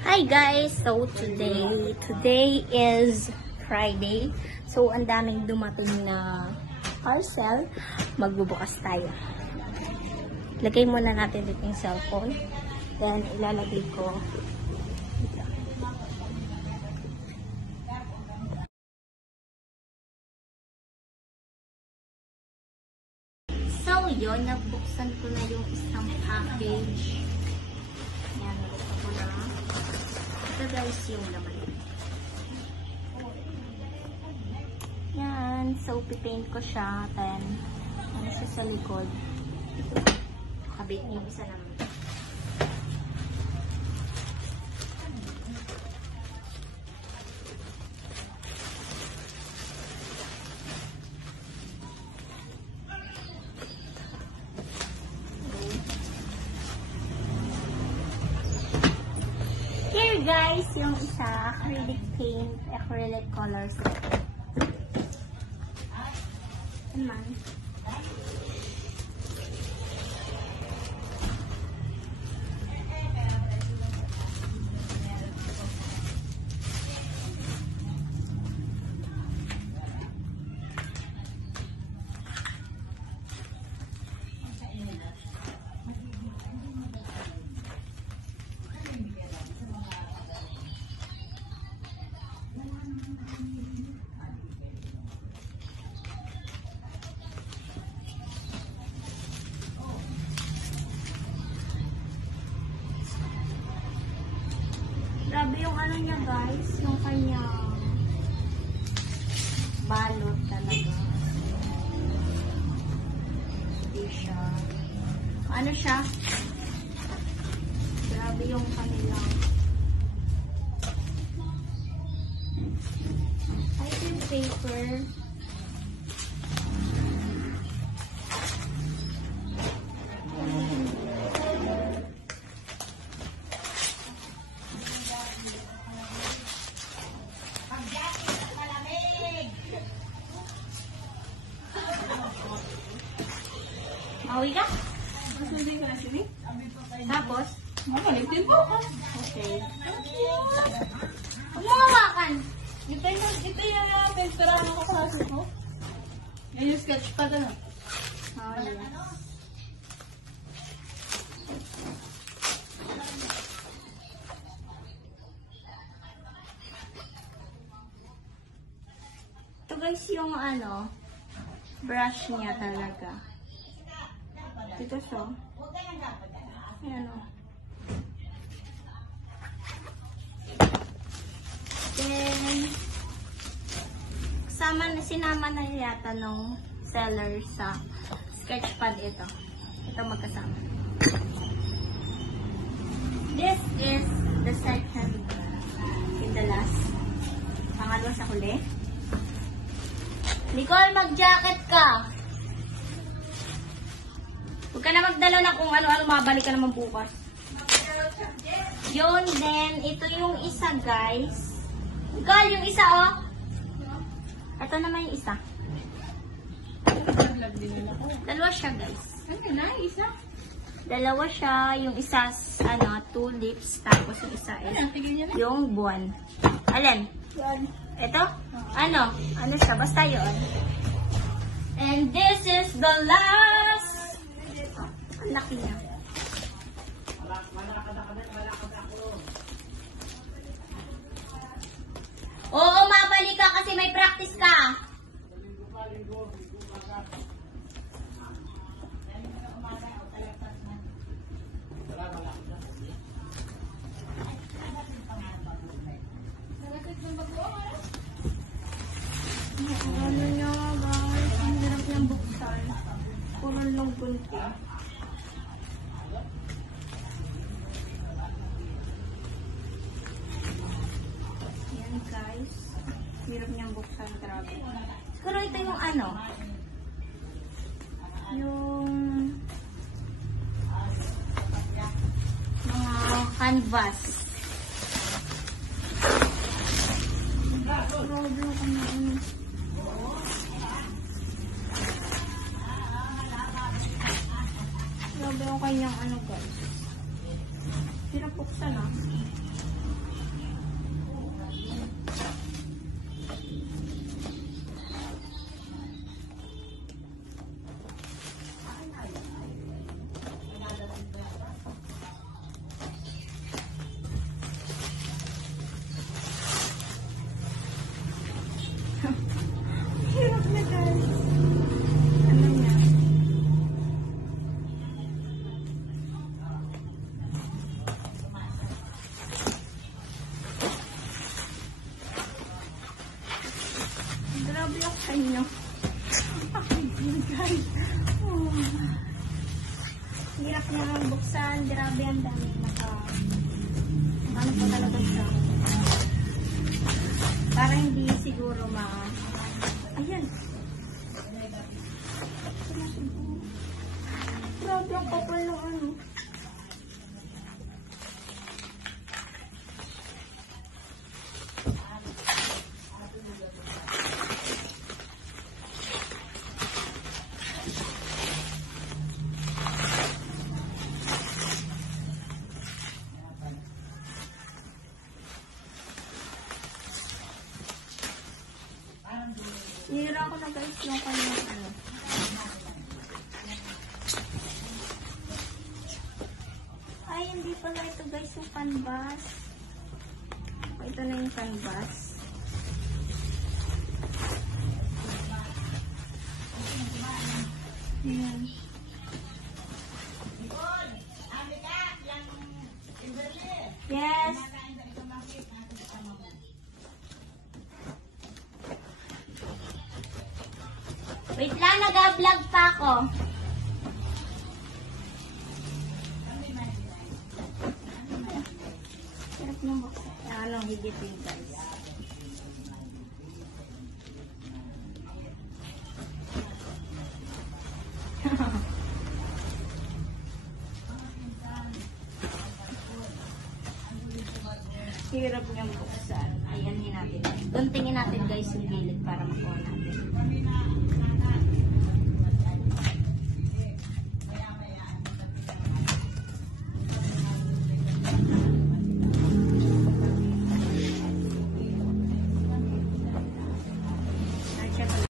Hi guys! So today is Friday. So ang daming dumating na parcel. Magbubukas tayo. Lagay muna natin dito yung cellphone. Then ilalagay ko dito. So yun, nabuksan ko na yung isang package. Ayan, nabuksan ko na. Ito guys yung laman. Yan. So, pipaint ko siya. Then, ano siya sa likod. Kabit yung isa naman. Here guys, yung isa, acrylic paint, acrylic colors. Naman. Grabe yung ano niya guys, yung kanyang balot talaga. Hindi siya. Ano siya? Grabe yung kanilang item paper. Mawi ka? Tapos? Makulitin po. Okay. Huwag mo hawakan. Ito yung pinspirahan ako sa hasil mo. Yan yung sketch pad na. Ito guys yung ano, brush niya talaga. Ito siya. Ayan o. Then, sinama na yata nung seller sa sketchpad ito. Ito magkasama. This is the second in the last. Pangalawa sa huli. Nicole, mag-jacket ka! Huwag ka na magdala na kung ano-ano, mabalik ka naman bukas. Yun, then, ito yung isa, guys. Ikaw, yung isa, oh. Ito naman yung isa. Dalawa siya, guys. Ano na, isa? Dalawa siya, yung isa, ano, tulips, tapos yung isa is yung buwan. Alin? Ito? Ano? Ano siya? Basta yun. And this is the last. Ang laki niya. Oo, mabalik ka kasi may practice ka. Ano niya guys? Ang hirap niyang buksan. Puro lang gunti. Yan guys. Hirap niyang buksan. Grabe. Siguro ito yung ano. Yung mga canvas. Grabe ako na ano. Grabe yung kanyang ano guys. Hirap buksan ah. buksan nyo. Okay, guys. Oh. Hirap niya buksan. Grabe, ang dami. Ano po talaga siya? Para hindi siguro Ayan. Grabe ang kapal ng ano. Nira ko na guys yung kanyang ano. Ay, hindi pala ito guys yung canvas. Ito na yung canvas. Ayan. Yes. Wait lang, nag-vlog pa ako. Sarap ng buksan. Anong higit yun, guys. Hirap niyang buksan. Ayan natin. Tuntingin natin guys yung gilid para makuha natin.